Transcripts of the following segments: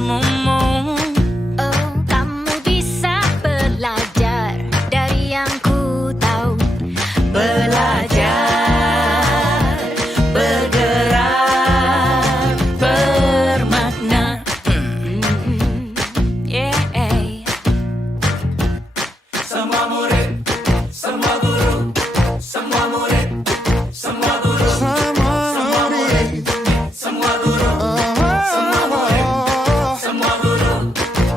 ilmumu. Oh, kamu bisa belajar dari yang ku tahu. Belajar, bergerak, bermakna. Yeah. Semua murid, semua guru, semua murid, semua guru, semua murid, semua guru, semua murid, semua guru,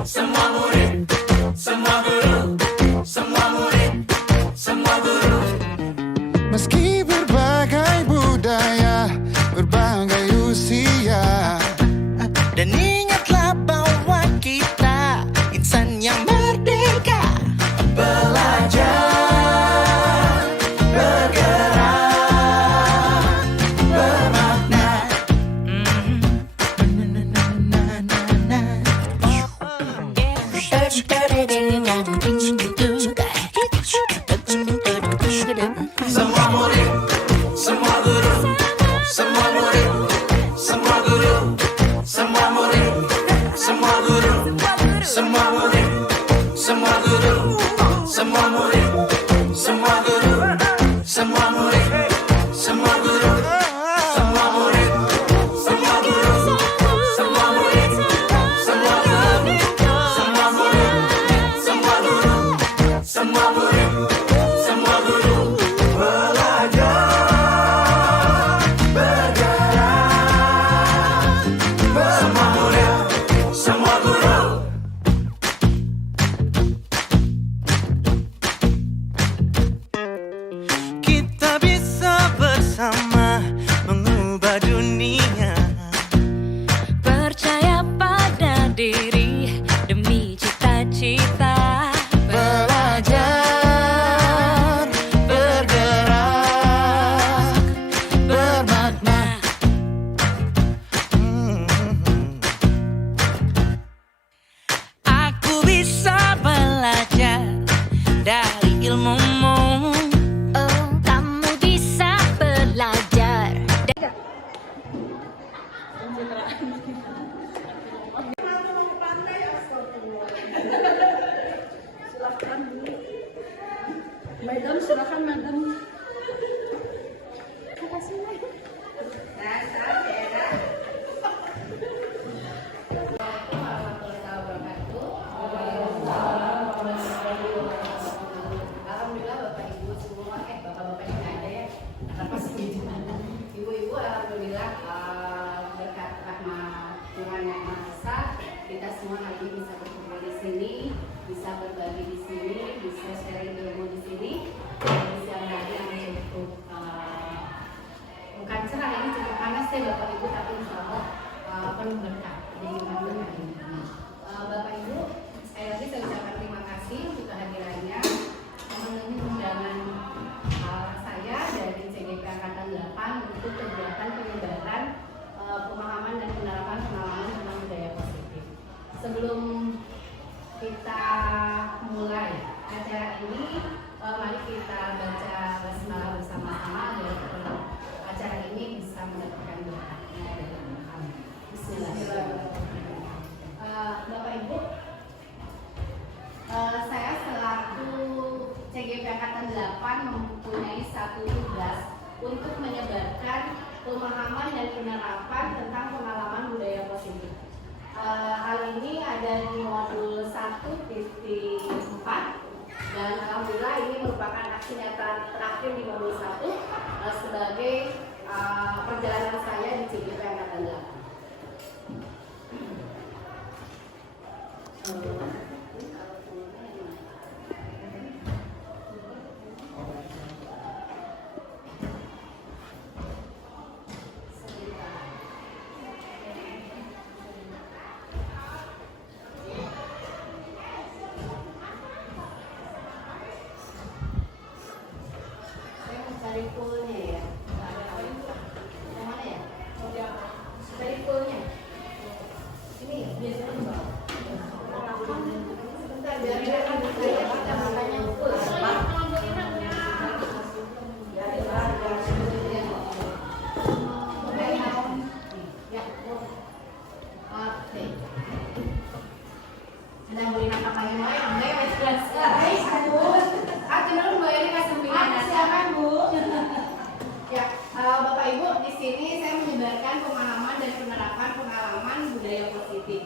semua murid, semua guru, semua murid, semua guru. Meski berbagai budaya, berbagai usia, dan ingatlah bahwa kita insan yang merdeka. Belajar, bergerak, bermakna. Semua murid, semua guru, semua murid, semua guru, semua murid, semua guru, semua murid, semua guru, semua murid, semua guru, semua murid, semua guru, semua murid, semua guru, semua murid, semua guru, semua murid, semua guru, semua murid, semua guru. Belajar, bergerak, semua murid, semua guru. Kita bisa bersama mengubah dunia. Percaya pada diri demi cita-cita. Belajar, bergerak, bermakna. Aku bisa belajar dari ilmumu. Oh, kamu bisa belajar. Madam, silakan madam. Alhamdulillah Bapak Ibu semua, Bapak-Bapak yang ada ya, apa sih? Ibu-ibu alhamdulillah berkat rahmat Tuhan Yang Maha Esa, kita semua lagi bisa berkumpul di sini, bisa berbagi di sini, bisa sharing ilmu di sini, bisa hari yang cukup bukan cerah, ini cukup panas ya Bapak Ibu, tapi insya Allah penuh berkah. Jadi berkah ini. Bapak Ibu, sekali lagi saya ucapkan terima kasih untuk kehadirannya memenuhi undangan saya dari CGP Angkatan 8 untuk kegiatan penyebaran pemahaman dan penerapan pengalaman tentang budaya positif. Sebelum kita mulai acara ini, mari kita baca basmalah bersama-sama agar acara ini bisa mendapatkan berkahnya dari Tuhan. Bismillahirrahmanirrahim. Bapak Ibu, saya selaku CGP Angkatan 8 mempunyai satu tugas untuk menyebarkan pemahaman dan penerapan tentang pengalaman budaya positif. Hal ini ada di modul 1.4 dan alhamdulillah ini merupakan aksi nyata terakhir di modul 1 sebagai perjalanan saya di CGP Angkatan 8. Saya mencari poolnya ya. Yang mana ya? penyampaian pemahaman dan penerapan pengalaman budaya positif.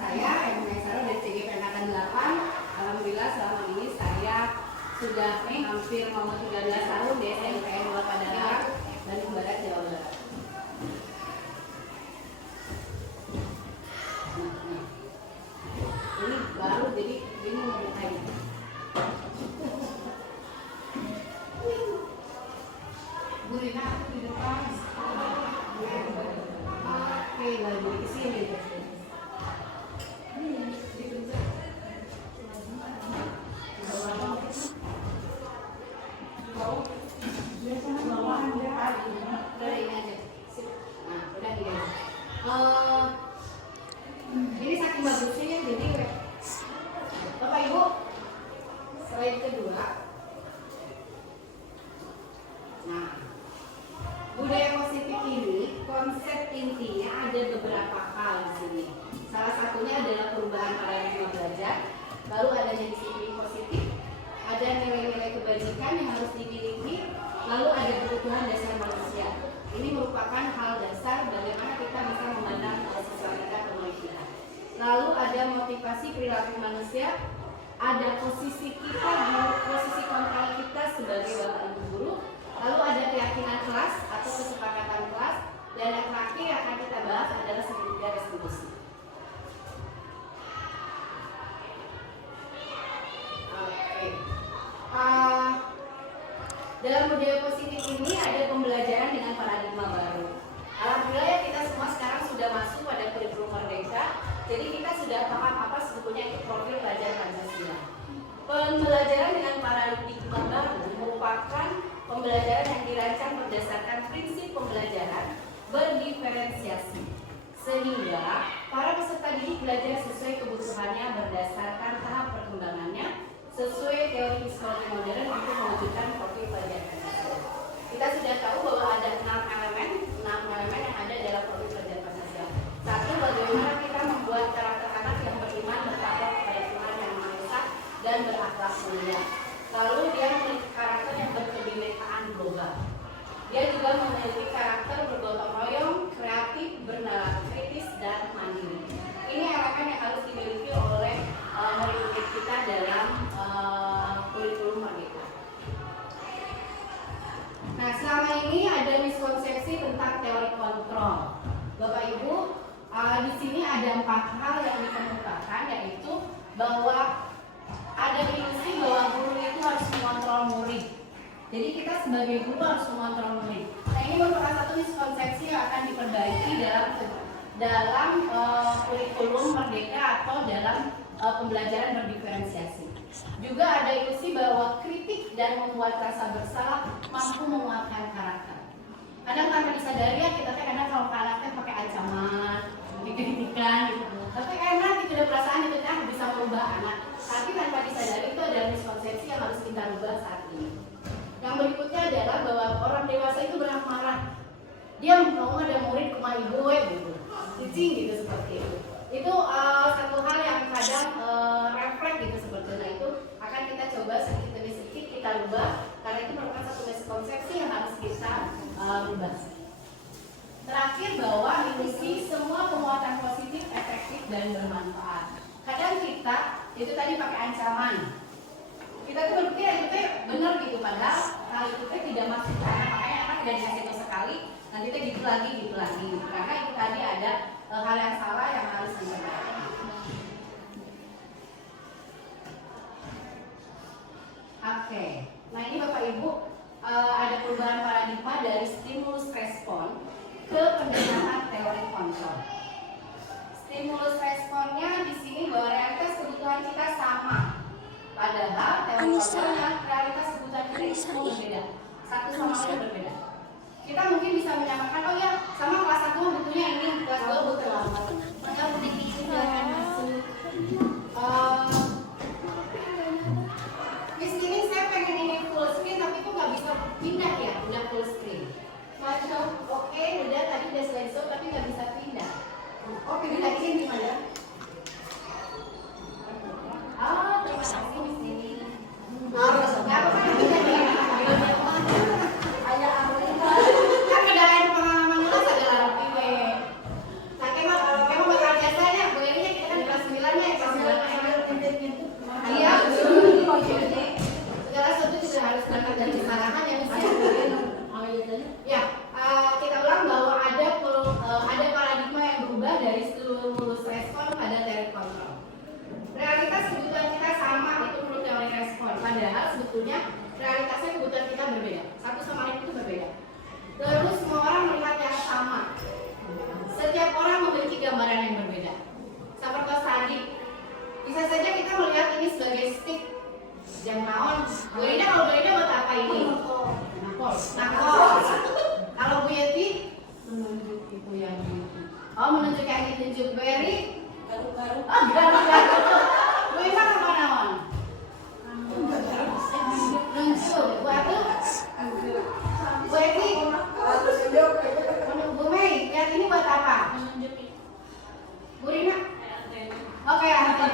Saya Emma Saro dari CGP Angkatan 8. Alhamdulillah selama ini saya sudah hampir mau 13 tahun di SMPN Luar Padalarang, Bandung Barat, Jawa Barat. Ini baru, jadi ini mau ditanya. Bu Rina, aku di depan. Oke, lagi di sini. Ini saking bagusnya ya, jadi Bapak Ibu, slide kedua. Nah, budaya positif ini konsep intinya ada beberapa hal di sini. Salah satunya adalah perubahan paradigma belajar, lalu adanya disiplin positif, ada nilai-nilai kebajikan yang harus dimiliki, lalu ada kebutuhan dasar manusia. Ini merupakan hal dasar bagaimana kita bisa memandang sosial kita atau manusia. Lalu ada motivasi perilaku manusia, ada posisi kita, posisi kontrol kita sebagai bapak ibu guru, lalu ada keyakinan kelas atau kesepakatan kelas, dan yang terakhir yang akan kita bahas adalah segitiga resolusi. Oke. Dalam budaya positif ini ada pembelajaran dengan paradigma baru. Alhamdulillah ya, kita semua sekarang sudah masuk pada kurikulum merdeka, jadi kita sudah paham apa sebetulnya itu profil pelajar Pancasila. Pembelajaran dengan paradigma baru merupakan pembelajaran yang dirancang berdasarkan prinsip pembelajaran berdiferensiasi, sehingga para peserta didik belajar sesuai kebutuhannya berdasarkan tahap perkembangannya, sesuai teori psikologi modern untuk mewujudkan profil pelajar Pancasila. Kita sudah tahu bahwa ada 6 elemen yang ada dalam profil pelajar Pancasila. Satu, bagaimana kita membuat karakter anak yang beriman, bertakwa kepada Tuhan yang Maha Esa dan berakhlak mulia. Lalu dia memiliki karakter yang berkebinekaan global. Dia juga memiliki karakter bergotong royong, kreatif, bernalar kritis, dan mandiri. Ini elemen yang harus dimiliki oleh murid-murid kita dalam kurikulum merdeka. Nah, selama ini ada miskonsepsi tentang teori kontrol. Bapak Ibu, di sini ada 4 hal yang dikemukakan, yaitu bahwa ada ilusi bahwa guru itu harus mengontrol murid. Jadi kita sebagai guru harus mengontrol murid. Nah, ini merupakan satu miskonsepsi yang akan diperbaiki dalam kurikulum merdeka atau dalam pembelajaran berdiferensiasi. Juga ada ilusi bahwa kritik dan membuat rasa bersalah mampu menguatkan karakter. Kadang tanpa disadari ya, kita kadang kalau karakter pakai ancaman, dikritikan gitu. Tapi enak itu ada perasaan itu kan bisa merubah anak. Tapi tanpa disadari itu adalah miskonsepsi yang harus kita rubah saat ini. Yang berikutnya adalah bahwa orang dewasa itu berhak marah. Dia mau ada murid ke ibu gitu, cicing gitu seperti itu. Itu satu hal yang kadang refleks gitu seperti itu. Nah, itu akan kita coba sedikit demi sedikit kita rubah karena itu merupakan satu miskonsepsi yang harus kita rubah. Terakhir, bahwa ilusi semua penguatan positif, efektif dan bermanfaat. Kadang kita itu tadi pakai ancaman. Kita tuh berpikir itu benar gitu, padahal hal itu tidak masuk ke anak, makanya anak udah dikasih itu sekali, nanti kita gitu lagi. Karena itu tadi ada hal yang salah yang harus dibenahi. Oke, nah ini Bapak Ibu ada perubahan paradigma dari stimulus respon ke pendengaran teori kontrol. Stimulus responnya di sini bahwa realitas kebutuhan kita sama, padahal teori kontrolnya realitas kebutuhan kita itu berbeda, satu sama lain berbeda. Kita mungkin bisa menyamakan, oh ya sama kelas 1 butuhnya ini, kelas 2 butuh apa? Maka ini sudah masuk. Di sini saya pengen ini full screen, tapi kok nggak bisa pindah ya, udah full screen. Oke, udah tadi udah slideshow, tapi nggak bisa pindah. Oke, pindah di sini gimana? Terima kasih di sini. Harus. Nggak apa-apa, pindah di sini. Ayah Oh, menunjuk yang ditunjuk Berry. Garu-garu. Oh, garu-garu. Bu Ima kemana-mana? Nunjuk. Bu Atu? Bu Eki? Bu Mei, yang ini buat apa? Bu Rina? Oke,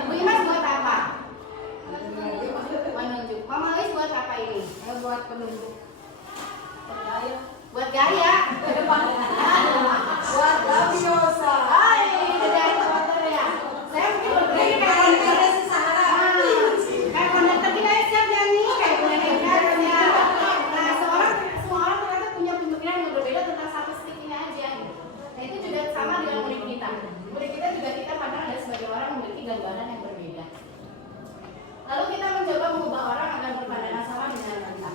Bu Imas buat apa? Menunjuk. Mama Lis buat apa ini? Buat penunjuk. Buat gaya. Ke depan. Buat labiosa. Hai, dari motor ya. Saya mungkin berdiri kayak kayak konduktor kita siap ya nih, kayak boneka ya. Nah, semua orang ternyata punya pemikiran yang berbeda tentang satu stick ini aja. Nah, itu juga sama dengan murid kita. Murid kita juga kita kadang ada sebagai orang memiliki gambaran yang berbeda. Lalu kita mencoba mengubah orang agar berpandangan sama dengan kita.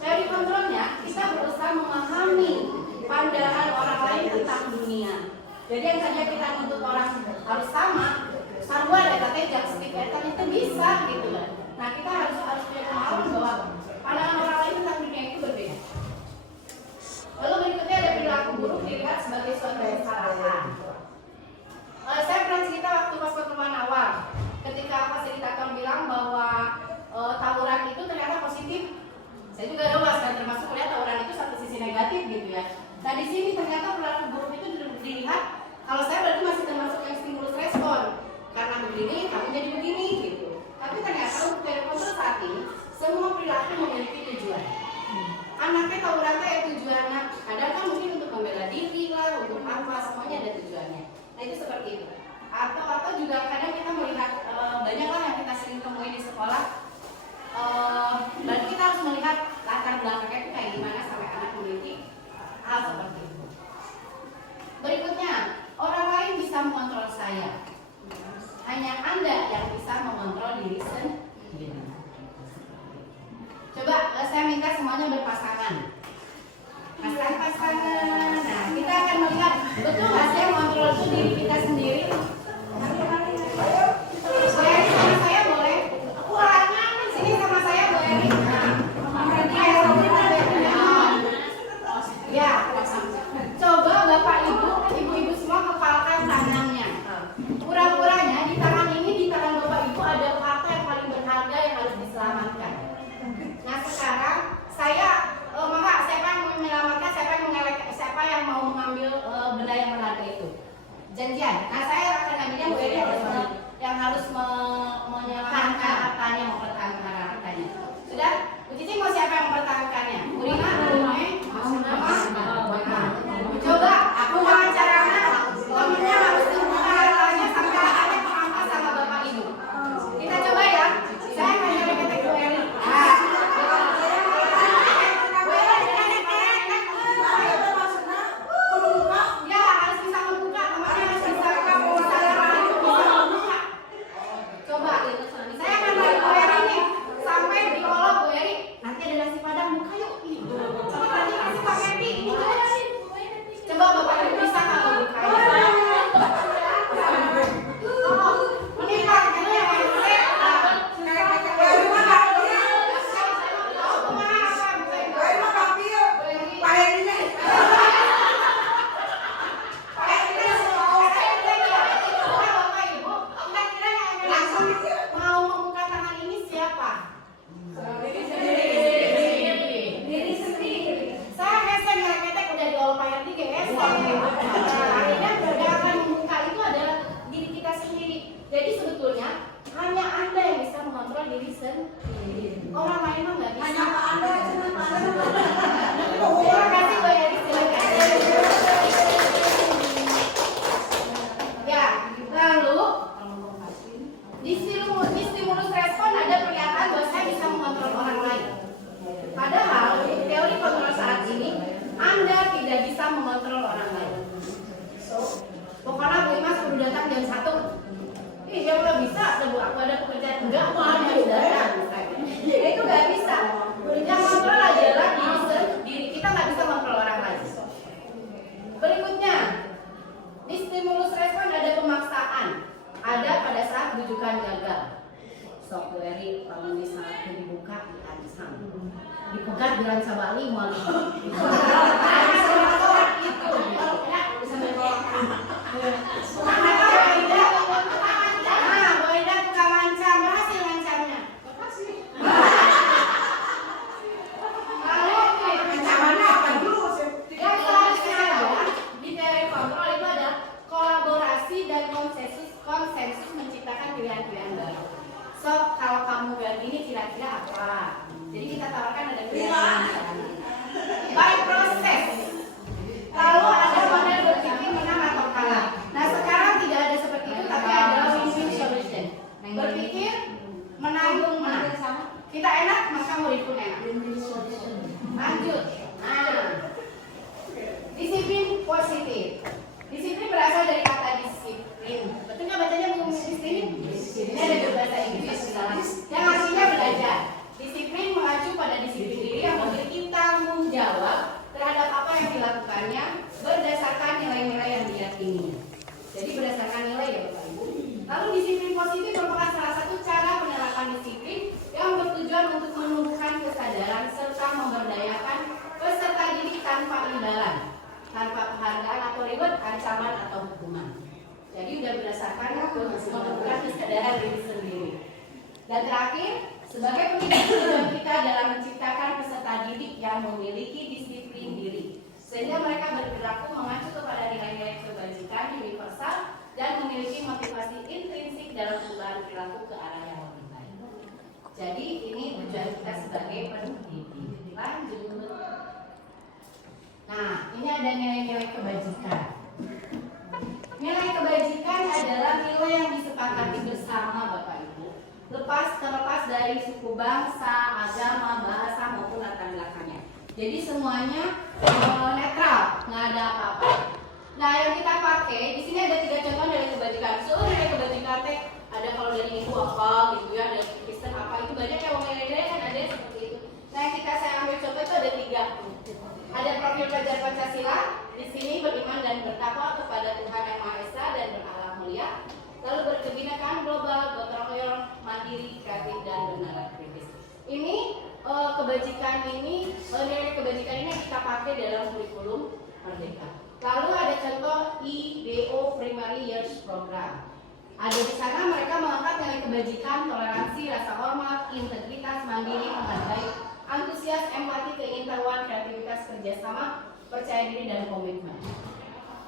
Dari kontrolnya, kita berusaha memahami pandangan orang lain tentang dunia. Jadi yang saja kita nuntut orang harus sama, sarwa dan katanya stick itu bisa gitu kan. Nah, kita harus punya pemahaman bahwa pandangan orang lain tentang dunia itu berbeda. Lalu berikutnya ada perilaku buruk dilihat sebagai suatu kesalahan. Saya pernah cerita waktu pas pertemuan awal, ketika fasilitator bilang bahwa tawuran itu ternyata positif. Saya juga luas kan, termasuk melihat tawuran itu satu sisi negatif gitu ya. Nah di sini ternyata perilaku buruk itu dilihat, kalau saya berarti masih termasuk yang stimulus respon, karena begini, kamu jadi begini gitu. Tapi ternyata untuk dari kontrol saat ini, semua perilaku memiliki tujuan. Anaknya tawuran itu ya tujuannya, kadang kan mungkin untuk membela diri lah, untuk apa, semuanya ada tujuannya. Nah itu seperti itu. Atau juga kadang kita melihat banyaklah yang kita sering temui di sekolah. Berarti kita harus melihat latar belakangnya itu kayak gimana sampai anak memiliki hal seperti itu. Berikutnya, orang lain bisa mengontrol saya. Hanya Anda yang bisa mengontrol diri sendiri. Coba saya minta semuanya berpasangan. Pasangan. Nah, kita akan melihat betul nggak saya mengontrol itu diri kita sendiri. Saya sama saya boleh. Aku orangnya sini sama saya boleh. Ya, coba Bapak Ibu semua kepalkan tangannya. Pura-puranya di tangan ini, di tangan Bapak Ibu ada harta yang paling berharga yang harus diselamatkan. Nah sekarang saya, siapa yang mau menyelamatkan, siapa yang mau mengambil benda yang berharga itu? Janjian. Nah saya akan ambilnya Bu Eri yang harus menyelamatkan hartanya, mempertahankan hartanya. Sudah? Bu Cici mau siapa yang mempertahankannya? Bu Rina, Bu Mei, Mama. Coba aku wawancaranya, temennya harus terbuka hartanya sampai hartanya keangkat sama Bapak Ibu. Kita coba ya. Saya akan nyeleketek Bu Eri. Ya harus bisa membuka, temannya harus bisa membuka. Coba, saya akan tarik Bu Eri nih sampai di kolom Bu Eri. Nanti ada nasi padang, buka yuk. Coba nanti kasih Pak Happy. Coba Bapak Ibu bisa kalau buka. Oh, ini Pak, ini yang mau membuka tangan ini siapa? Diri sendiri. Saya geser ngereketek udah di all fire 3 geser. Akhirnya yang akan membuka itu adalah diri kita sendiri. Jadi sebetulnya hanya Anda yang bisa mengontrol diri sendiri. Orang lain mah nggak bisa. Hanya Anda cuma Terima kasih Bu Eri, silakan. Ya, lalu di stimulus respon ada pernyataan bahwa saya bisa mengontrol orang lain. Padahal teori kontrol saat ini Anda tidak bisa mengontrol orang lain. Pokoknya Bu Imas perlu datang jam 1. Ih, dia udah bisa, Bu, aku ada pekerjaan. Enggak, mau harus datang. Itu nggak bisa. Yang kontrol adalah diri sendiri. Kita nggak bisa mengontrol orang lain. Berikutnya, di stimulus respon ada pemaksaan. Ada pada saat bujukan gagal. Sok Bu Eri, kalau misalnya dibuka diancam, dipegat diranca Bali mau itu. pilihan-pilihan baru. So, kalau kamu ganti ini kira-kira apa? Jadi kita tawarkan ada pilihan. By proses. Lalu ada model berpikir menang atau kalah. Nah sekarang tidak ada seperti itu, tapi ada win-win solution. Berpikir menang. Kita enak, maka murid pun enak. Lanjut. Nah, disiplin positif. Disiplin berasal dari kata disiplin. Betul nggak bacanya Bu disiplin? Ini ada di bahasa Inggris yang artinya belajar. Disiplin mengacu pada disiplin diri yang memiliki tanggung jawab terhadap apa yang dilakukannya berdasarkan nilai-nilai yang diyakini. Jadi berdasarkan nilai ya Bapak Ibu. Lalu disiplin positif merupakan salah satu cara penerapan disiplin yang bertujuan untuk menumbuhkan kesadaran serta memberdayakan peserta didik tanpa imbalan, tanpa penghargaan atau reward, ancaman atau hukuman. Jadi sudah berdasarkan menumbuhkan kesadaran diri sendiri. Dan terakhir, sebagai pendidik tujuan kita dalam menciptakan peserta didik yang memiliki disiplin diri, sehingga mereka berperilaku mengacu kepada nilai-nilai kebajikan universal dan memiliki motivasi intrinsik dalam perubahan perilaku ke arah yang lebih baik. Jadi ini tujuan kita sebagai pendidik. Lanjut. Nah, ini ada nilai-nilai kebajikan. Nilai kebajikan adalah nilai yang disepakati bersama Bapak Ibu, terlepas dari suku bangsa, agama, bahasa maupun latar belakangnya. Jadi semuanya netral, nggak ada apa-apa. Nah yang kita pakai di sini ada 3 contoh dari kebajikan. Nilai kebajikan ada kalau dari ibu apa gitu ya, ada Kristen apa itu banyak ya nilai-nilai kan ada seperti itu. Nah yang saya ambil contoh itu ada 3. Ada profil pelajar Pancasila. Di sini beriman dan bertakwa kepada Tuhan Yang Maha Esa dan berakhlak mulia. Lalu berkebinekaan global, gotong royong, mandiri, kreatif dan bernalar kritis. Ini kebajikan ini, nilai kebajikan ini kita pakai dalam kurikulum Merdeka. Lalu ada contoh IDO Primary Years Program. Ada di sana mereka mengangkat nilai kebajikan, toleransi, rasa hormat, integritas, mandiri, menghargai, antusias, empati, keingintahuan, kreativitas, kerjasama, percaya diri dan komitmen.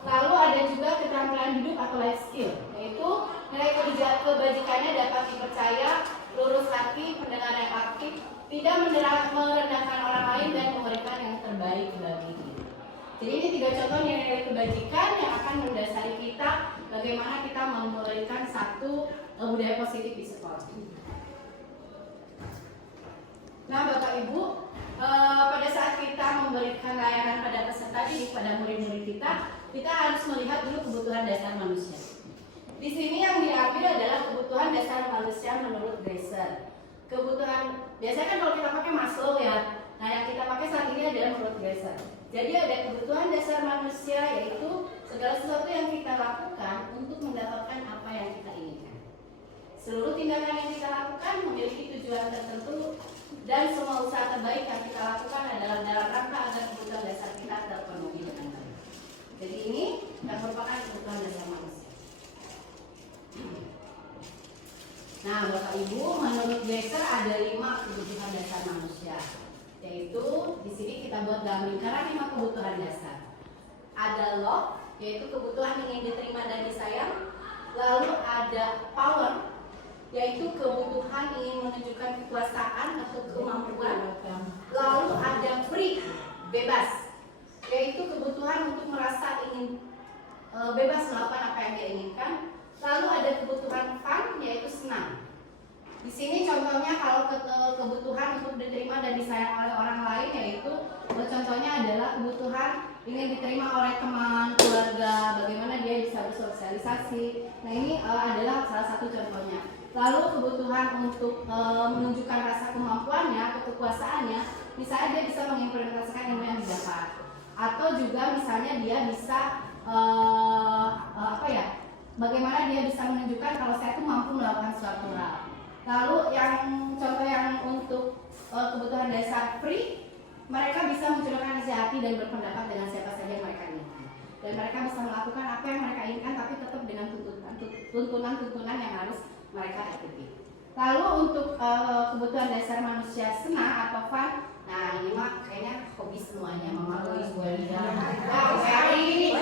Lalu ada juga keterampilan hidup atau life skill, yaitu nilai kebajikannya dapat dipercaya, lurus hati, pendengar yang aktif, tidak merendahkan orang lain dan memberikan yang terbaik bagi diri. Jadi ini 3 contoh nilai kebajikan yang akan mendasari kita bagaimana kita memberikan satu budaya positif di sekolah. Nah Bapak Ibu, pada saat kita memberikan layanan pada peserta didik, pada murid-murid kita harus melihat dulu kebutuhan dasar manusia. Di sini yang diambil adalah kebutuhan dasar manusia menurut Dresser. Kebutuhan, biasanya kan kalau kita pakai Maslow ya, nah yang kita pakai saat ini adalah menurut Dresser. Jadi ada kebutuhan dasar manusia yaitu segala sesuatu yang kita lakukan untuk mendapatkan apa yang kita inginkan. Seluruh tindakan yang kita lakukan memiliki tujuan tertentu dan semua usaha terbaik yang kita lakukan adalah dalam rangka agar kebutuhan dasar kita terpenuhi dengan baik. Jadi ini yang merupakan kebutuhan dasar manusia. Nah, Bapak Ibu, menurut Dresser ada 5 kebutuhan dasar manusia. Yaitu di sini kita buat dalam lingkaran 5 kebutuhan dasar. Ada love, yaitu kebutuhan ingin diterima dan disayang. Lalu ada power, yaitu kebutuhan ingin menunjukkan kekuasaan atau kemampuan. Lalu ada free, bebas, yaitu kebutuhan untuk merasa ingin bebas melakukan apa yang dia inginkan. Lalu ada kebutuhan fun, yaitu senang. Di sini contohnya kalau kebutuhan untuk diterima dan disayang oleh orang lain, yaitu contohnya adalah kebutuhan ingin diterima oleh teman, keluarga, bagaimana dia bisa bersosialisasi. Nah ini adalah salah satu contohnya. Lalu kebutuhan untuk menunjukkan rasa kemampuannya atau kekuasaannya, misalnya dia bisa mengimplementasikan ilmu yang didapat, atau juga misalnya dia bisa bagaimana dia bisa menunjukkan kalau saya itu mampu melakukan suatu hal. Lalu yang contoh yang untuk kebutuhan dasar free, mereka bisa mencurahkan isi hati dan berpendapat dengan siapa saja yang mereka inginkan, dan mereka bisa melakukan apa yang mereka inginkan tapi tetap dengan tuntunan yang harus mereka ikuti. Lalu untuk kebutuhan dasar manusia senang atau fun, nah ini mah kayaknya hobi semuanya, mama Lois Bualia, healing,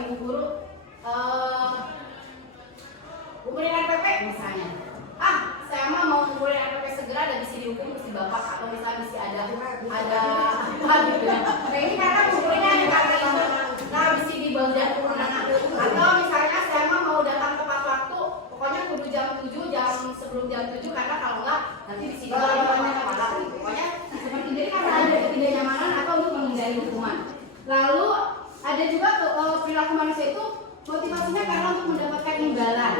Ibu guru, ngumpulin RPP misalnya. Saya mah mau ngumpulin RPP segera dan mesti dihukum mesti bapak atau misalnya mesti ada apa gitu ya. Nah ini karena ngumpulinnya yang kata itu, nah mesti dibawa atau misalnya saya mah mau datang tepat waktu, pokoknya kudu jam 7, jam sebelum jam 7 karena kalau enggak nanti di sini pokoknya seperti jadi kan ada ketidaknyamanan atau untuk menghindari hukuman. Lalu ada juga perilaku manusia itu motivasinya karena untuk mendapatkan imbalan.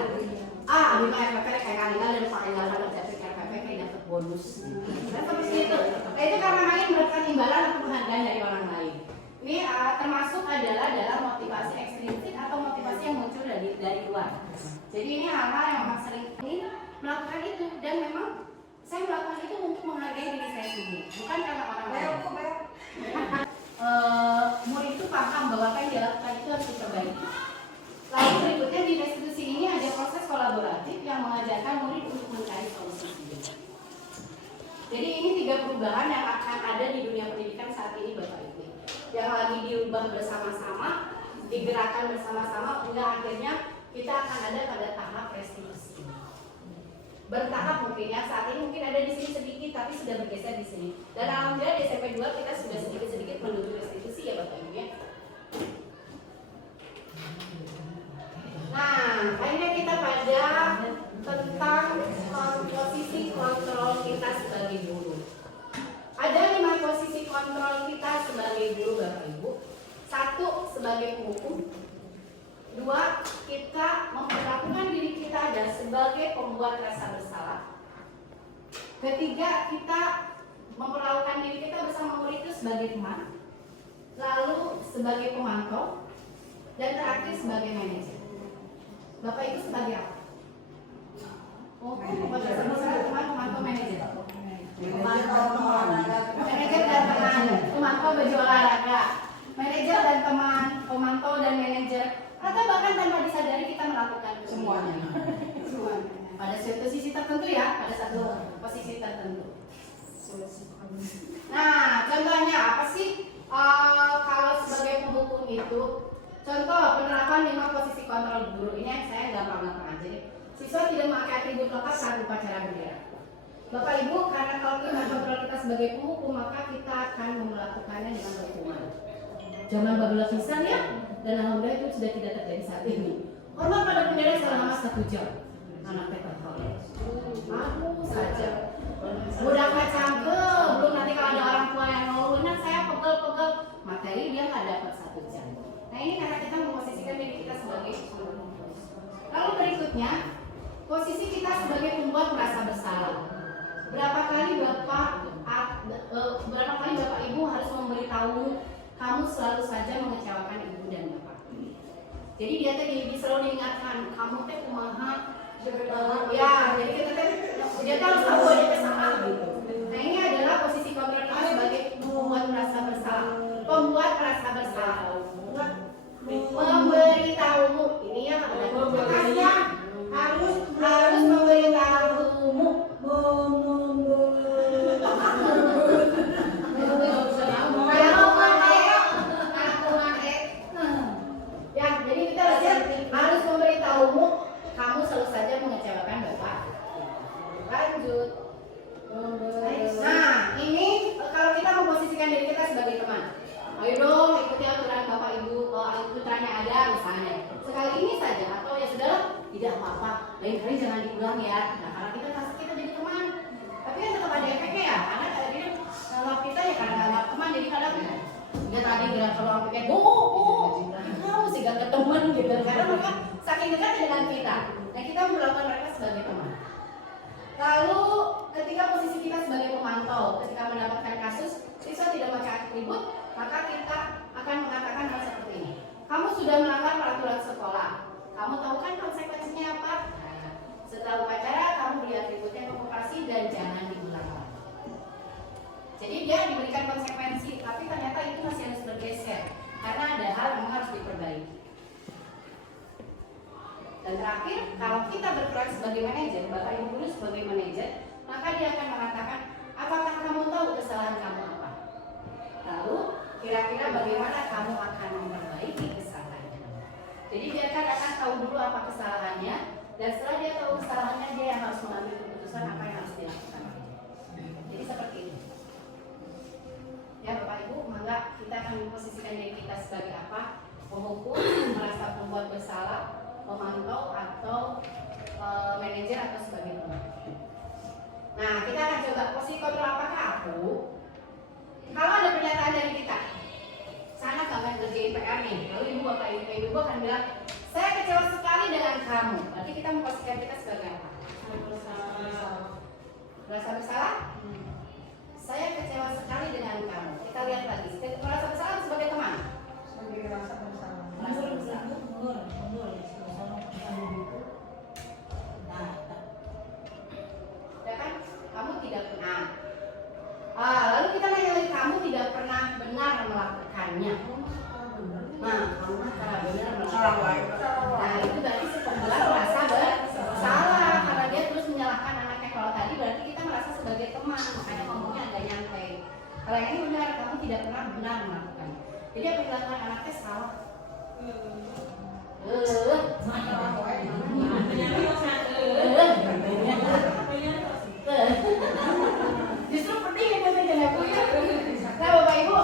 Ambil RPP kayak kalian dan pakai jalan RPP kayak dapat bonus. Dan seperti itu. Itu karena kalian mendapatkan imbalan atau penghargaan dari orang lain. Ini termasuk adalah dalam motivasi ekstrinsik atau motivasi yang muncul dari luar. Jadi ini hal-hal yang memang sering melakukan itu dan memang saya melakukan itu untuk menghargai diri saya sendiri, bukan karena orang lain. Murid itu paham bahwa apa yang dilakukan itu harus diperbaiki. Lalu berikutnya di restitusi ini ada proses kolaboratif yang mengajarkan murid untuk mencari solusi sendiri. Jadi ini 3 perubahan yang akan ada di dunia pendidikan saat ini Bapak Ibu. Yang lagi diubah bersama-sama, digerakkan bersama-sama hingga akhirnya kita akan ada pada tahap restitusi. Bertahap mungkin ya, saat ini mungkin ada di sini sedikit tapi sudah bergeser di sini. Dan alhamdulillah di SMP 2 kita sudah sedikit-sedikit menuju restitusi ya Bapak Ibu ya. Nah, akhirnya kita pada tentang posisi kontrol kita sebagai guru. Ada 5 posisi kontrol kita sebagai guru Bapak Ibu. 1 sebagai penghukum. 2, kita memperlakukan diri kita ada sebagai pembuat rasa bersalah. 3, kita memperlakukan diri kita bersama murid itu sebagai teman. Lalu sebagai pemantau. Dan terakhir sebagai manajer. Bapak Ibu sebagai apa? Pembuat rasa bersalah, teman, pemantau, manajer. Manajer dan teman, pemantau baju olahraga. Manajer dan teman, pemantau dan manajer. Atau bahkan tanpa disadari kita melakukan semuanya. Pada suatu sisi tertentu ya, pada satu posisi tertentu. Nah, contohnya apa sih? Kalau sebagai penghukum itu, contoh penerapan 5 posisi kontrol guru. Ini yang saya gampang-gampang aja nih. Siswa tidak memakai atribut lengkap saat upacara bendera. Bapak Ibu, karena kalau kita kontrol kita sebagai penghukum, maka kita akan melakukannya dengan hukuman. Zaman Babylon Lisan ya, dan alhamdulillah itu sudah tidak terjadi saat ini. Hormat pada bendera selama 1 jam. Anak PKK. Aku saja. Udah kacang belum nanti kalau ada orang tua yang ngeluh, saya pegel-pegel, materi dia nggak dapat 1 jam. Nah ini karena kita memposisikan diri kita sebagai penghukum. Lalu berikutnya, posisi kita sebagai pembuat merasa bersalah. Berapa kali Bapak Ibu harus memberitahu kamu selalu saja mengecewakan ibu dan bapak. Jadi dia tadi selalu diingatkan, kamu teh kumaha, ya. Jadi kita dia harus tahu bahwa dia salah gitu. Nah ini adalah posisi kontrol kita sebagai pembuat merasa bersalah. Pembuat merasa bersalah. Memberitahumu, ini ya makasih harus memberitahumu. Harus memberitahumu, kamu selalu saja mengecewakan bapak. Lanjut. Nah, ini kalau kita memposisikan diri kita sebagai teman. Ayo dong, ikuti aturan bapak ibu, aturannya ada misalnya. Sekali ini saja, atau ya sudah, tidak apa-apa. Lain kali jangan diulang ya. Nah, karena kita jadi teman. Tapi kan tetap ada efeknya ya, karena dia kalau kita ya karena nggak teman, jadi kadang dia tadi bilang kalau aku kayak kamu sih gak ketemuan gitu karena mereka saking dekat dengan kita. Nah kita memperlakukan mereka sebagai teman. Lalu ketika posisi kita sebagai pemantau, ketika mendapatkan kasus siswa tidak pakai atribut, maka kita akan mengatakan hal seperti ini. Kamu sudah melanggar peraturan sekolah. Kamu tahu kan konsekuensinya apa? Nah, setelah upacara kamu beri atributnya ke koperasi dan jangan diulang lagi. Jadi dia diberikan konsekuensi, tapi ternyata itu masih harus bergeser karena ada hal yang harus diperbaiki. Dan terakhir, kalau kita berperan sebagai manajer, Bapak Ibu guru sebagai manajer, maka dia akan mengatakan, apakah kamu tahu kesalahan kamu apa? Lalu, kira-kira bagaimana kamu akan memperbaiki kesalahan? Dan setelah dia tahu kesalahannya, dia yang harus mengambil keputusan apa yang harus dilakukan. Jadi seperti itu. Ya Bapak Ibu, maka kita akan memposisikan diri kita sebagai apa? Penghukum, merasa pembuat bersalah, pemantau atau manajer atau sebagai teman. Nah, kita akan coba posisi kontrol apakah aku? Kalau ada pernyataan dari kita, sana kamu ngerjain PR nih, lalu ibu akan bilang, saya kecewa sekali dengan kamu. Berarti kita memposisikan kita sebagai apa? Merasa bersalah? Saya kecewa sekali dengan kamu. Kita lihat lagi. Merasa bersalah sebagai teman. Merasa bersalah. Ya kan? Kamu tidak pernah. Lalu kita nanya lagi, kamu tidak pernah benar melakukannya. Nah, kamu benar melakukannya. Nah, itu berarti si pembuat merasa bersalah karena dia terus menyalahkan anaknya. Kalau tadi berarti kita merasa sebagai teman, makanya ngomongnya agak nyantai. Kalau yang ini benar, kamu tidak pernah benar melakukannya. Jadi apa yang dilakukan anaknya salah. Justru penting itu aku ya. Nah Bapak Ibu,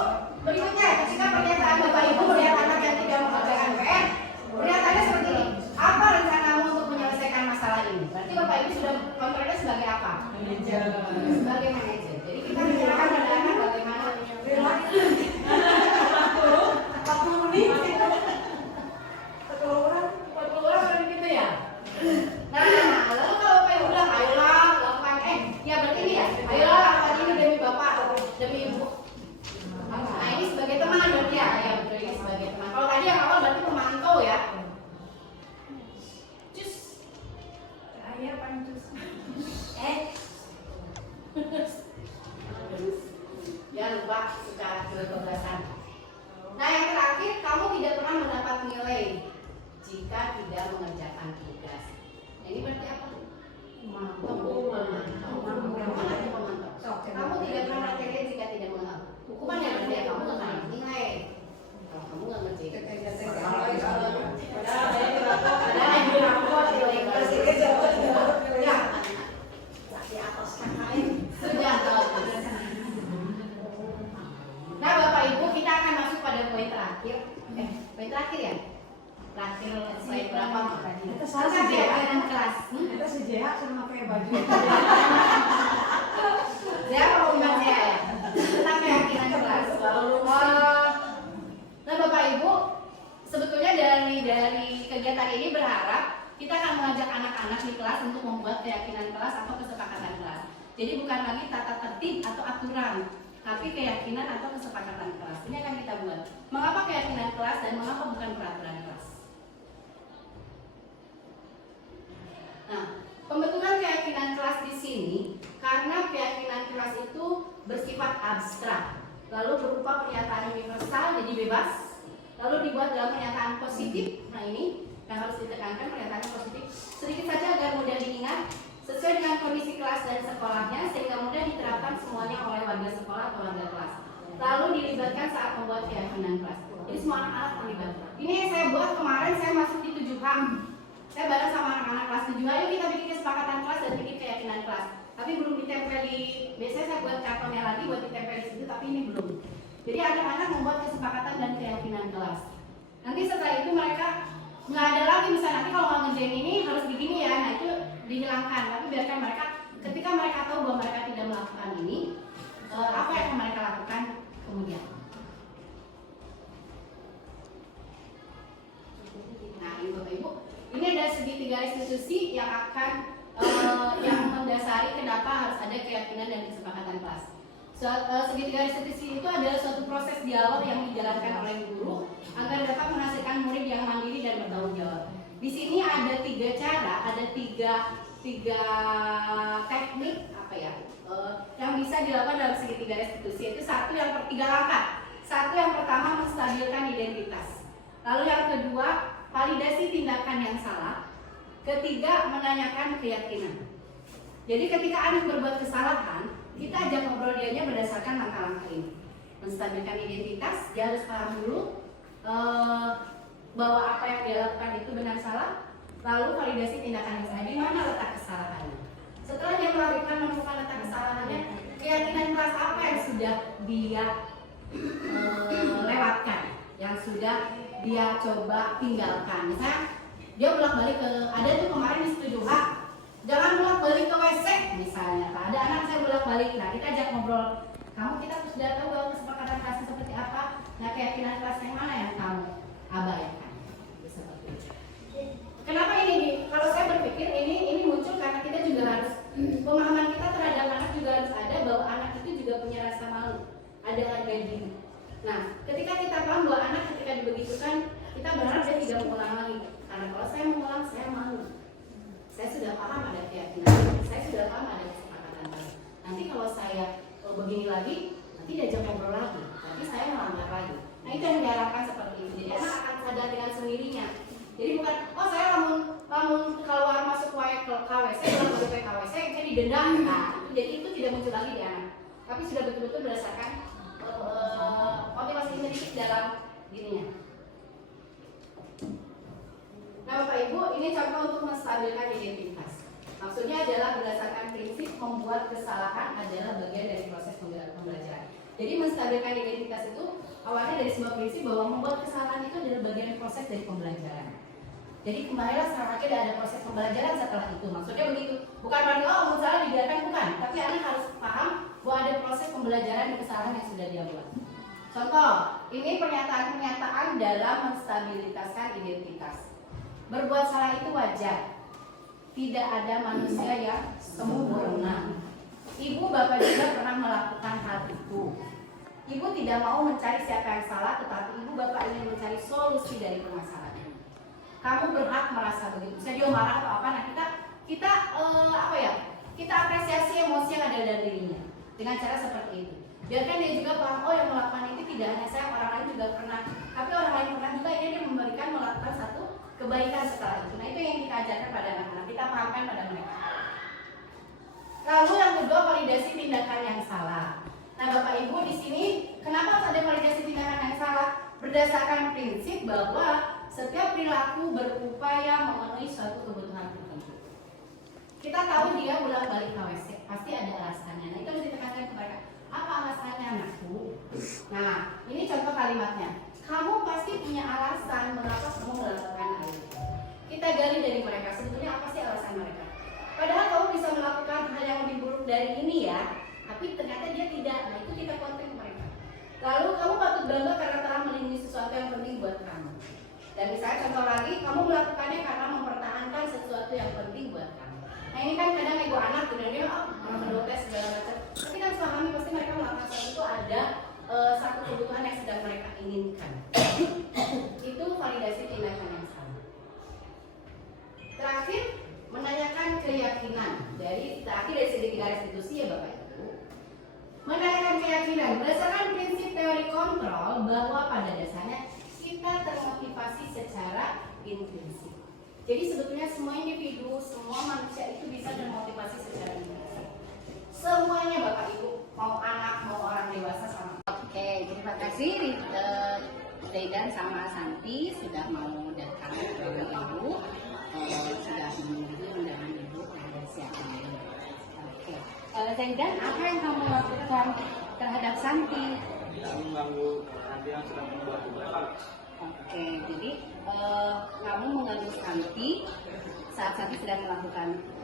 berikutnya ketika pernyataan Bapak Ibu melihat anak yang tidak mengerjakan PR, pernyataannya seperti ini. Apa rencanamu untuk menyelesaikan masalah ini? Berarti Bapak Ibu sudah kontrolnya sebagai apa? Manajer. Sebagai manajer. Jadi kita menyerahkan pada anak bagaimana orang gitu ya. Nah, lalu kalau Bapak Ibu bilang, ayolah lakukan ya berarti ini ya, ayolah lakukan ini demi Bapak, demi Ibu. Nah ini sebagai teman berarti ya, betul ini sebagai teman. Kalau tadi yang awal berarti pemantau ya. Cus, saya pancus. Ya lupa secara kebablasan. Nah yang terakhir, kamu tidak pernah mendapat nilai jika tidak mengerjakan tugas. Nah, ini berarti apa? Memantau. Kamu tidak pernah mengerjakan jika tidak mengerjakan. Hukumannya berarti ya kamu nggak akan nilai. Kalau kamu nggak ngerjain. Sudah bagus. Nah Bapak Ibu, kita akan masuk pada poin terakhir. Poin terakhir ya? Terakhir slide berapa tadi? Itu salah keadaan kelas. Kita sejeak sama kayak baju. Saya kalau undang saya ya. Tentang keyakinan kelas. Nah Bapak Ibu, sebetulnya dari kegiatan ini berharap kita akan mengajak anak-anak di kelas untuk membuat keyakinan kelas atau kesepakatan kelas. Jadi bukan lagi tata tertib atau aturan, tapi keyakinan atau kesepakatan kelas. Ini akan kita buat. Mengapa keyakinan kelas dan mengapa bukan peraturan kelas? Nah, pembentukan keyakinan kelas di sini karena keyakinan kelas itu bersifat abstrak, lalu berupa pernyataan universal jadi bebas, lalu dibuat dalam pernyataan positif. Nah ini yang harus ditekankan, pernyataan positif sedikit saja agar mudah diingat, sesuai dengan kondisi kelas dan sekolahnya sehingga mudah diterapkan semuanya oleh warga sekolah atau warga kelas. Lalu dilibatkan saat membuat keyakinan kelas. Jadi semua anak-anak terlibat. Ini yang saya buat kemarin, saya masuk di 7H. Saya bareng sama anak-anak kelas 7. Ayo kita bikin kesepakatan kelas dan bikin keyakinan kelas. Tapi belum ditempel di, biasanya saya buat kartonnya lagi buat ditempel di situ, tapi ini belum. Jadi anak-anak membuat kesepakatan dan keyakinan kelas. Nanti setelah itu mereka nggak ada lagi misalnya nanti kalau mau ngerjain ini harus begini ya, nah itu dihilangkan. Tapi biarkan mereka, ketika mereka tahu bahwa mereka tidak melakukan ini, apa yang akan mereka lakukan kemudian. Nah ini Bapak Ibu, ini ada segitiga institusi yang akan yang mendasari kenapa harus ada keyakinan dan kesepakatan kelas. Segitiga institusi itu adalah suatu proses dialog yang dijalankan oleh guru agar dapat menghasilkan murid yang mandiri dan bertanggung jawab. Di sini ada 3 cara, ada tiga teknik apa ya yang bisa dilakukan dalam segitiga institusi. Itu yang 3 langkah. Yang pertama menstabilkan identitas. Lalu yang kedua validasi tindakan yang salah. Ketiga menanyakan keyakinan. Jadi ketika anak berbuat kesalahan, kita ajak ngobrol dianya berdasarkan langkah-langkah ini. Menstabilkan identitas, dia harus paham dulu bahwa apa yang dia lakukan itu benar salah. Lalu validasi tindakan yang salah, di mana letak kesalahannya. Setelah dia menemukan letak kesalahannya, keyakinan kelas apa yang sudah dia lewatkan, yang sudah dia coba tinggalkan. Misalnya dia bolak-balik ke, ada tuh kemarin di studio A, jangan bolak-balik ke WC misalnya. Ada anak saya bolak-balik, nah kita ajak ngobrol, kamu kita sudah tahu bahwa kesepakatan kelas seperti apa, nah keyakinan kelas yang mana yang kamu abaikan. Seperti itu. Kenapa ini? Kalau saya berpikir ini muncul karena kita juga harus, pemahaman kita terhadap anak juga harus ada bahwa anak itu juga punya rasa malu, ada harga diri. Nah, ketika kita paham bahwa anak ketika dibegitukan, kita berharap dia tidak mengulang lagi. Karena kalau saya mengulang, saya malu. Saya sudah paham ada keyakinan, saya sudah paham ada kesepakatan. Nanti kalau saya begini lagi, nanti diajak ngobrol lagi, nanti saya melanggar lagi. Nah itu yang diharapkan seperti itu. Jadi anak akan sadar dengan sendirinya. Jadi bukan, oh saya lamun keluar masuk KWC, kalau masuk ke KWC, saya didendam. Nah, jadi itu tidak muncul lagi di anak. Tapi sudah betul-betul berdasarkan motivasi intrinsik dalam dirinya. Nah Bapak Ibu, ini contoh untuk menstabilkan identitas. Maksudnya adalah berdasarkan prinsip membuat kesalahan adalah bagian dari proses pembelajaran. Jadi menstabilkan identitas itu awalnya dari sebuah prinsip bahwa membuat kesalahan itu adalah bagian proses dari pembelajaran. Jadi kembalilah secara akhir ada proses pembelajaran setelah itu. Maksudnya begitu. Bukan berarti oh salah dibiarkan, bukan. Tapi anak harus paham bahwa ada proses pembelajaran dari kesalahan yang sudah dia buat. Contoh, ini pernyataan-pernyataan dalam menstabilitaskan identitas. Berbuat salah itu wajar. Tidak ada manusia yang sempurna. Ibu bapak juga pernah melakukan hal itu. Ibu tidak mau mencari siapa yang salah, tetapi ibu bapak ingin mencari solusi dari permasalahan. Kamu berhak merasa begitu. Misalnya dia marah atau apa, nah kita kita apresiasi emosi yang ada dalam dirinya dengan cara seperti itu. Biarkan dia juga paham, oh yang melakukan itu tidak hanya saya, orang lain juga pernah. Tapi orang lain pernah juga, ini dia memberikan melakukan satu kebaikan setelah itu. Nah itu yang kita ajarkan pada anak-anak, kita pahamkan pada mereka. Lalu yang kedua, validasi tindakan yang salah. Nah Bapak Ibu di sini, kenapa ada validasi tindakan yang salah? Berdasarkan prinsip bahwa setiap perilaku berupaya memenuhi suatu kebutuhan tertentu. Kita tahu dia bolak-balik KWC, pasti ada alasannya. Nah itu harus ditekankan ke mereka. Apa alasannya anakku? Nah ini contoh kalimatnya. Kamu pasti punya alasan mengapa kamu melakukan hal itu. Kita gali dari mereka, sebetulnya apa sih alasan mereka? Padahal kamu bisa melakukan hal yang lebih buruk dari ini ya, tapi ternyata dia tidak. Nah itu kita kontak mereka. Lalu kamu patut bangga karena telah melindungi sesuatu yang penting buat kamu. Dan misalnya contoh lagi, kamu melakukannya karena mempertahankan sesuatu yang penting buat kamu. Nah ini kan kadang ego anak, dia orang mendotes segala macam. Tapi kan pahami pasti mereka melakukan sesuatu itu ada satu kebutuhan yang sedang mereka inginkan. Itu validasi tindakan yang sama. Terakhir, menanyakan keyakinan. Terakhir dari segi tiga restitusi ya Bapak Ibu. Menanyakan keyakinan berdasarkan prinsip teori kontrol bahwa pada dasarnya kita termotivasi secara intrinsik. Jadi sebetulnya semua individu, semua manusia itu bisa termotivasi secara intrinsik. Semuanya Bapak Ibu, mau anak, mau orang dewasa sama. Oke, terima kasih Zaidan sama Santi sudah mau datang ke Ibu, sudah menunggu undangan Ibu pada siang ini. Oke, Zaidan, apa yang kamu lakukan terhadap Santi? Mengganggu Santi yang sedang membuat tugas. Oke, jadi kamu mengganggu Santi saat Santi sedang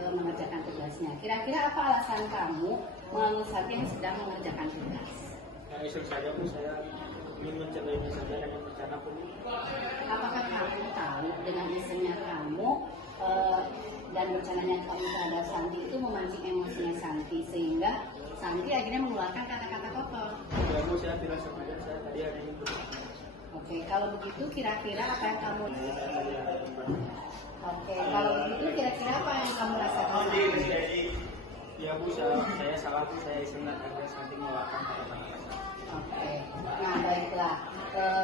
mengerjakan tugasnya. Kira-kira apa alasan kamu mengganggu Santi yang sedang mengerjakan tugas? Ya iseng saja Bu, saya ingin mencegahnya saja dengan rencana pun. Apakah kamu tahu dengan isengnya kamu dan rencananya kamu terhadap Santi itu memancing emosinya Santi sehingga Santi akhirnya mengeluarkan kata-kata kotor? Ya Bu, saya tidak sengaja, saya tadi ada yang Oke, kalau begitu kira-kira apa yang kamu Oke, kalau begitu kira-kira apa yang kamu rasakan? Ya Bu, saya salah Bu, saya iseng dan ada Santi mengeluarkan kata-kata. Oke, nah baiklah.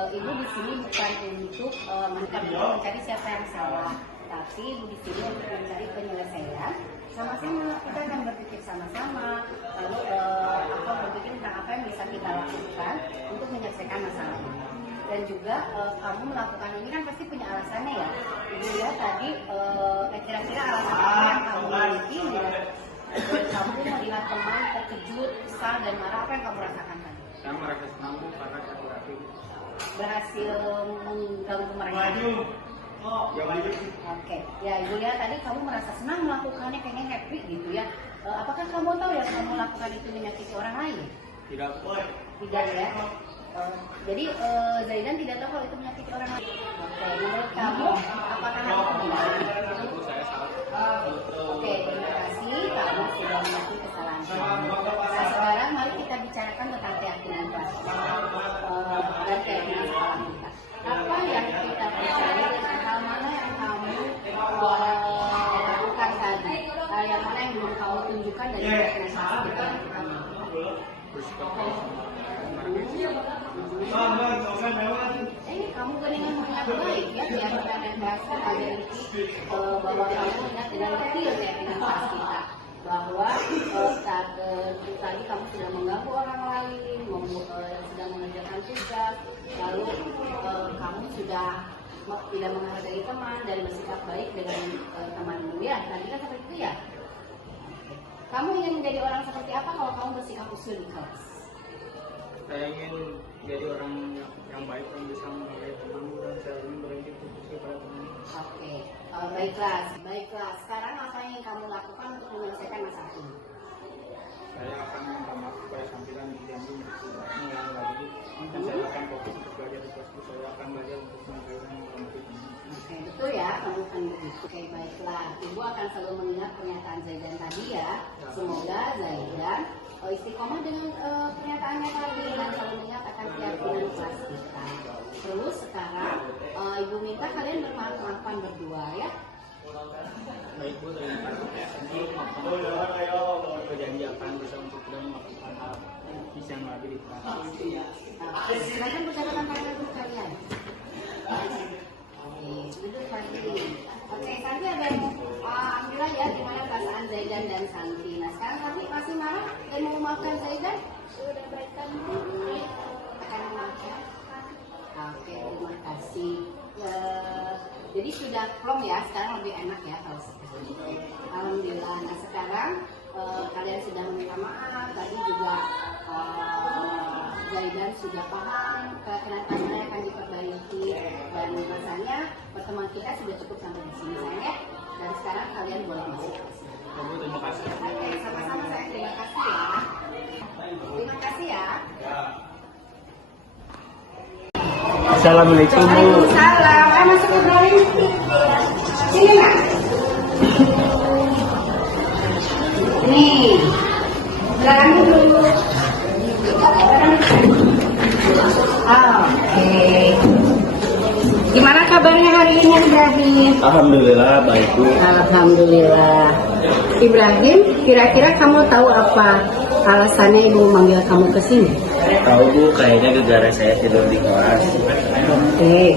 Ibu di sini bukan untuk mencari siapa yang salah, tapi ibu di sini untuk mencari penyelesaian. Sama-sama kita akan berpikir sama-sama, lalu berpikir tentang apa yang bisa kita lakukan untuk menyelesaikan masalah ini. Dan juga kamu melakukan ini kan pasti punya alasannya ya. Ibu lihat tadi kira-kira alasan apa yang kamu miliki kamu melihat teman terkejut, kesal dan marah, apa yang kamu rasakan tadi? Saya merasa senang Bu karena saya berhasil mengganggu mereka. Oke, ya Ibu lihat tadi kamu merasa senang melakukannya, kayaknya happy gitu ya. Apakah kamu tahu yang kamu lakukan itu menyakiti orang lain? Tidak. Tidak ya. Jadi Zaidan tidak tahu kalau itu menyakiti orang lain. Oke, menurut kamu apakah hal itu benar? Oke, terima kasih kamu sudah mengakui kesalahan kamu. Nah, sekarang mari kita bicarakan tentang keyakinan pasti dan keyakinan sekolah kita. Apa yang kita percaya dan hal mana yang kamu lakukan tadi? Yang mana yang belum kamu tunjukkan dari keyakinan pasti kita lakukan? Kamu dengan mengingat baik ya, keyakinan yang pasti ada bahwa kamu ingat dengan detail keyakinan pasti kita bahwa saat tadi kamu sudah mengganggu orang lain, sedang mengerjakan tugas, lalu kamu sudah tidak menghargai teman dan bersikap baik dengan temanmu ya, tadi kan seperti itu ya. Kamu ingin menjadi orang seperti apa kalau kamu bersikap usul di kelas? Saya ingin jadi orang yang baik, yang bisa menghargai teman, dan saya ingin berhenti fokus kepada teman. Oke, baiklah. Sekarang apa yang kamu lakukan untuk menyelesaikan masalah ini? Saya akan minta maaf kepada sambilan janji untuk tidak mengulangi lagi. Dan saya akan fokus untuk belajar di kelasku. Saya akan belajar untuk menghargai dan menghormati teman. Oke, betul ya, kamu akan begitu. Oke, baiklah. Ibu akan selalu mengingat pernyataan Zaidan tadi ya. Semoga Zaidan istiqomah dengan pernyataannya tadi dan selalu mengingat akan keyakinan kelas kita. Terus sekarang Ibu minta kalian bermaaf-maafan berdua ya. Baik Bu, terima kasih. Berjanji akan bisa untuk tidak melakukan hal yang lebih di kelas. Silakan bicarakan pada dulu kalian. Oke, duduk lagi. Oke, Santi ada yang ambil ya gimana perasaan Zaidan dan Santi. Nah sekarang Santi masih marah dan mau memaafkan Zaidan? Sudah baikan. Akan memaafkan. Oke, terima kasih. Jadi sudah plong ya, sekarang lebih enak ya kalau seperti itu. Alhamdulillah. Nah sekarang kalian sudah meminta maaf, tadi juga Zaidan sudah paham kenapa yang akan diperbaiki dan rasanya pertemuan kita sudah cukup sampai di sini sayang. Dan sekarang kalian boleh masuk. Terima kasih. Oke, sama-sama saya terima kasih ya. Terima kasih ya. Assalamualaikum Bu. Waalaikumsalam. Masuk Ibrahim. Sini nggak? Nih, belakang dulu. Oke. Gimana kabarnya hari ini Ibrahim? Alhamdulillah baik Bu. Alhamdulillah. Ibrahim, kira-kira kamu tahu apa alasannya ibu memanggil kamu ke sini? Tahu Bu, kayaknya gara-gara saya tidur di kelas. Oke.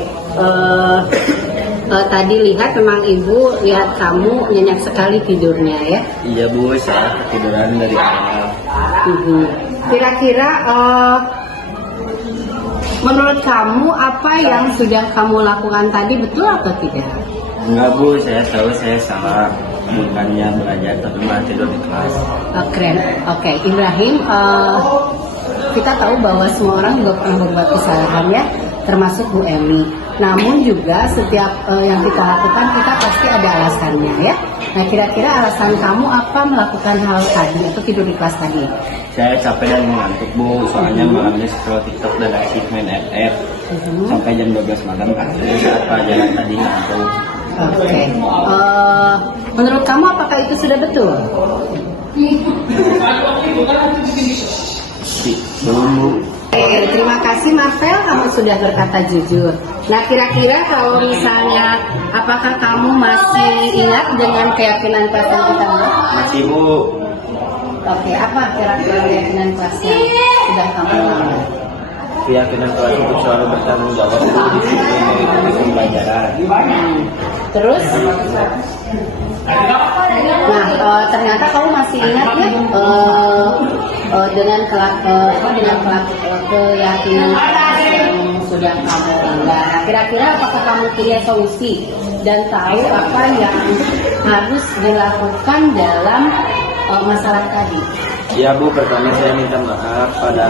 Tadi lihat memang ibu lihat kamu nyenyak sekali tidurnya ya. Iya Bu, saya ketiduran dari awal. Kira-kira menurut kamu apa yang sudah kamu lakukan tadi betul atau tidak? Enggak Bu, saya tahu saya salah. Bukannya belajar tapi malah tidur di kelas. Keren. Oke, Ibrahim, kita tahu bahwa semua orang juga pernah berbuat kesalahan ya, termasuk Bu Emi. Namun juga setiap yang kita lakukan kita pasti ada alasannya ya. Nah kira-kira alasan kamu apa melakukan hal tadi atau tidur di kelas tadi? Saya capek dan mengantuk Bu, soalnya malamnya scroll TikTok dan asik main FF sampai jam 12 malam kan. Jadi saat pelajaran tadi ngantuk. Oke. Menurut kamu apakah itu sudah betul? Terima kasih Marvel, kamu sudah berkata jujur. Nah kira-kira kalau misalnya apakah kamu masih ingat dengan keyakinan kelas yang kita buat? Masih Bu. Oke, apa kira-kira keyakinan kelasnya sudah kamu ingat? Keyakinan kelas untuk selalu bertanggung jawab untuk disiplin mengikuti pembelajaran. Terus? Nah, ternyata kamu masih ingat ya dengan keyakinan yang sudah kamu ingat. Nah, kira-kira apakah kamu punya solusi dan tahu apa yang harus dilakukan dalam masalah tadi. Ya Bu, pertama saya minta maaf pada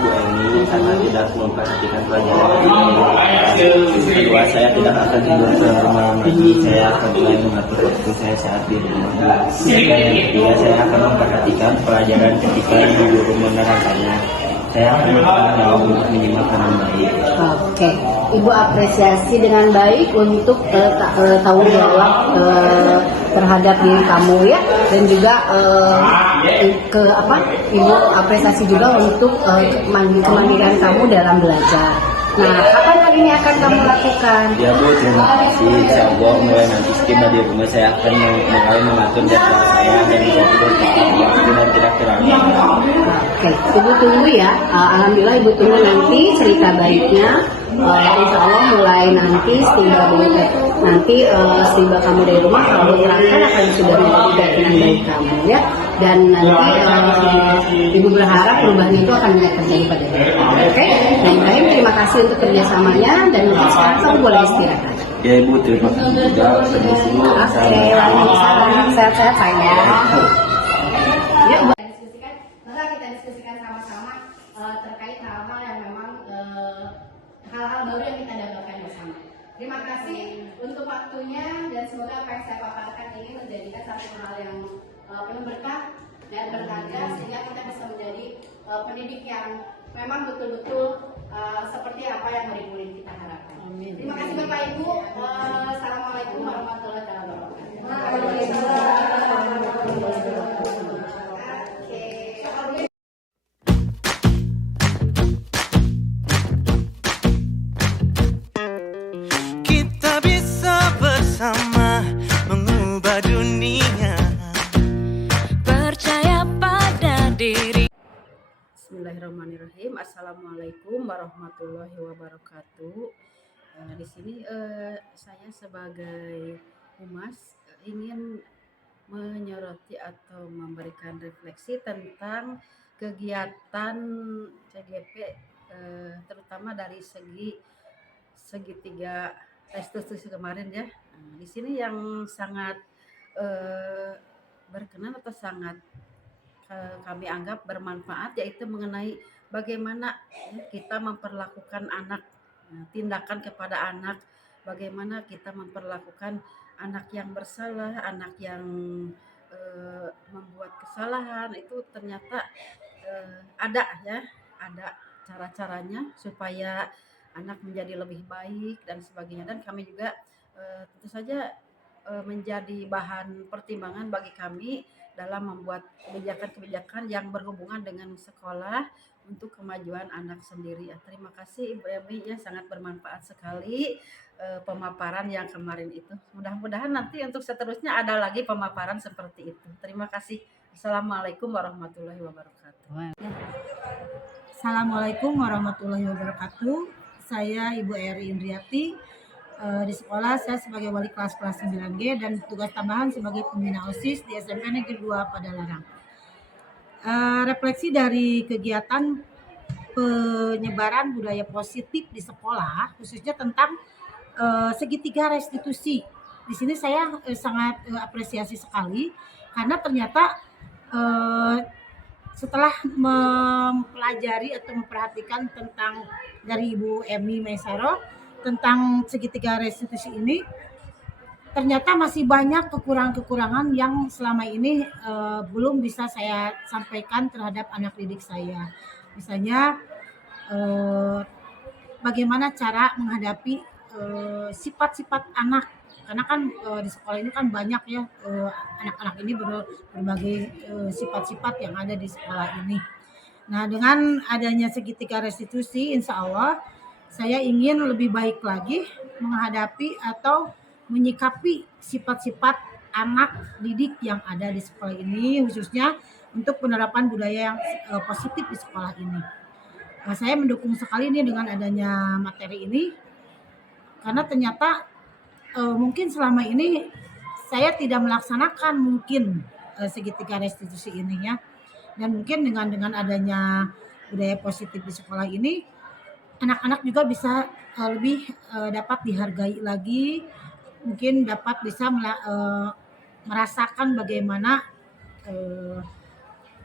Bu Eni karena tidak memperhatikan pelajaran ini. Kedua, saya tidak akan tidur malam lagi. Saya akan mulai mengatur waktu saya saat di rumah. Dan ketiga, saya akan memperhatikan pelajaran ketika Ibu guru menerangkannya. Saya akan bertanggung jawab untuk menyimak dengan baik. Oke, Ibu apresiasi dengan baik untuk tanggung jawab terhadap diri kamu ya, dan juga Ibu apresiasi juga untuk kemandirian kamu dalam belajar. Nah, kapan hal ini akan kamu lakukan? Ya Bu, terima kasih. Insya Allah mulai nanti setiap di rumah saya akan mulai mengatur jadwal saya dan bisa tidur tepat waktu dan tidak terlambat. Oke, Ibu tunggu ya. Alhamdulillah Ibu tunggu nanti cerita baiknya. Insya Allah mulai nanti setiba kamu dari rumah, kamu terangkan akan sudah menjadi bagian baik kamu ya. Dan nanti Ibu berharap perubahan itu akan banyak terjadi pada diri kamu. Oke, dan Ibrahim terima kasih untuk kerjasamanya dan sekarang kamu boleh istirahat. Ya Ibu, terima kasih juga. Oke, waalaikumsalam. Sehat-sehat sayang. Yuk, kita diskusikan sama-sama terkait hal-hal yang memang hal-hal baru yang kita dapatkan bersama. Terima kasih untuk waktunya dan semoga apa yang saya paparkan ini menjadikan satu hal yang penuh berkah dan berharga sehingga kita bisa menjadi pendidik yang memang betul-betul seperti apa yang murid-murid kita harapkan. Terima kasih Bapak Ibu. Assalamualaikum warahmatullahi wabarakatuh. Kita bisa bersama mengubah dunia. Percaya pada diri. Bismillahirrahmanirrahim. Assalamualaikum warahmatullahi wabarakatuh. Di sini saya sebagai humas ingin menyoroti atau memberikan refleksi tentang kegiatan CGP terutama dari segitiga restitusi kemarin ya. Di sini yang sangat berkenan atau sangat kami anggap bermanfaat yaitu mengenai bagaimana kita memperlakukan anak, tindakan kepada anak, bagaimana kita memperlakukan anak yang bersalah, anak yang membuat kesalahan itu ternyata ada cara-caranya supaya anak menjadi lebih baik dan sebagainya, dan kami juga tentu saja menjadi bahan pertimbangan bagi kami dalam membuat kebijakan-kebijakan yang berhubungan dengan sekolah untuk kemajuan anak sendiri. Terima kasih Ibu Emi ya, sangat bermanfaat sekali pemaparan yang kemarin itu. Mudah-mudahan nanti untuk seterusnya ada lagi pemaparan seperti itu. Terima kasih. Assalamualaikum warahmatullahi wabarakatuh. Assalamualaikum warahmatullahi wabarakatuh. Saya Ibu Eri Indriati. Di sekolah saya sebagai wali kelas 9G dan tugas tambahan sebagai pembina OSIS di SMP Negeri 2 Padalarang. Refleksi dari kegiatan penyebaran budaya positif di sekolah, khususnya tentang segitiga restitusi. Di sini saya sangat apresiasi sekali karena ternyata setelah mempelajari atau memperhatikan tentang dari Ibu Emi Maisaro tentang segitiga restitusi ini, ternyata masih banyak kekurangan-kekurangan yang selama ini belum bisa saya sampaikan terhadap anak didik saya. Misalnya bagaimana cara menghadapi sifat-sifat anak, karena kan di sekolah ini kan banyak ya anak-anak ini berbagai sifat-sifat yang ada di sekolah ini. Nah, dengan adanya segitiga restitusi, insya Allah saya ingin lebih baik lagi menghadapi atau menyikapi sifat-sifat anak didik yang ada di sekolah ini, khususnya untuk penerapan budaya yang positif di sekolah ini. Saya mendukung sekali ini dengan adanya materi ini, karena ternyata mungkin selama ini saya tidak melaksanakan mungkin segitiga restitusi ini ya, dan mungkin dengan adanya budaya positif di sekolah ini, anak-anak juga bisa lebih dapat dihargai lagi, mungkin dapat bisa merasakan bagaimana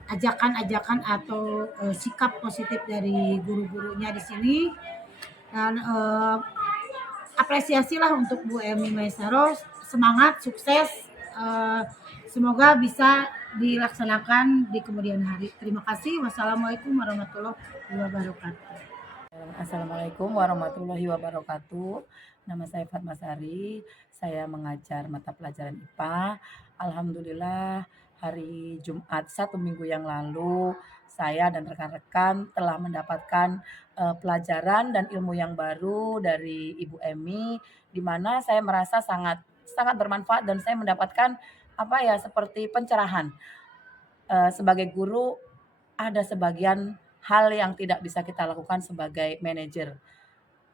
ajakan-ajakan atau sikap positif dari guru-gurunya di sini, dan apresiasilah untuk Bu Emi Maisaro, semangat, sukses, semoga bisa dilaksanakan di kemudian hari. Terima kasih. Wassalamualaikum warahmatullahi wabarakatuh. Assalamualaikum warahmatullahi wabarakatuh. Nama saya Fatma Sari, saya mengajar mata pelajaran IPA. Alhamdulillah hari Jumat 1 minggu yang lalu saya dan rekan-rekan telah mendapatkan pelajaran dan ilmu yang baru dari Ibu Emi, di mana saya merasa sangat bermanfaat dan saya mendapatkan seperti pencerahan. Sebagai guru ada sebagian hal yang tidak bisa kita lakukan sebagai manajer.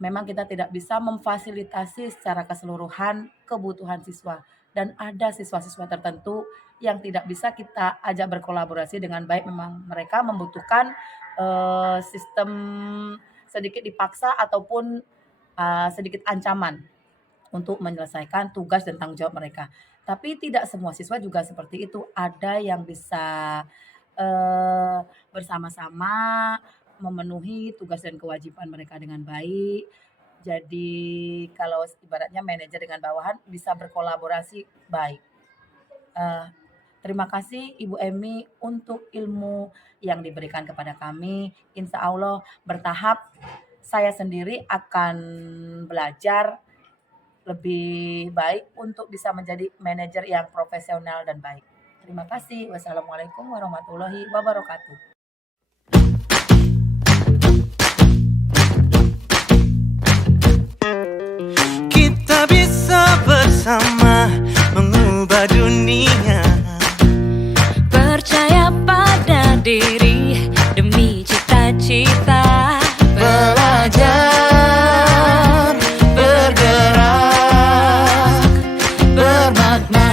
Memang kita tidak bisa memfasilitasi secara keseluruhan kebutuhan siswa, dan ada siswa-siswa tertentu yang tidak bisa kita ajak berkolaborasi dengan baik. Memang mereka membutuhkan sistem sedikit dipaksa ataupun sedikit ancaman untuk menyelesaikan tugas dan tanggung jawab mereka. Tapi tidak semua siswa juga seperti itu. Ada yang bisa bersama-sama memenuhi tugas dan kewajiban mereka dengan baik. Jadi kalau ibaratnya manajer dengan bawahan bisa berkolaborasi baik. Terima kasih Ibu Emi untuk ilmu yang diberikan kepada kami. Insya Allah bertahap saya sendiri akan belajar lebih baik untuk bisa menjadi manajer yang profesional dan baik. Terima kasih. Wassalamualaikum warahmatullahi wabarakatuh. Kita bisa bersama mengubah dunia. Percaya pada diri demi cita-cita. Belajar, bergerak, bermakna.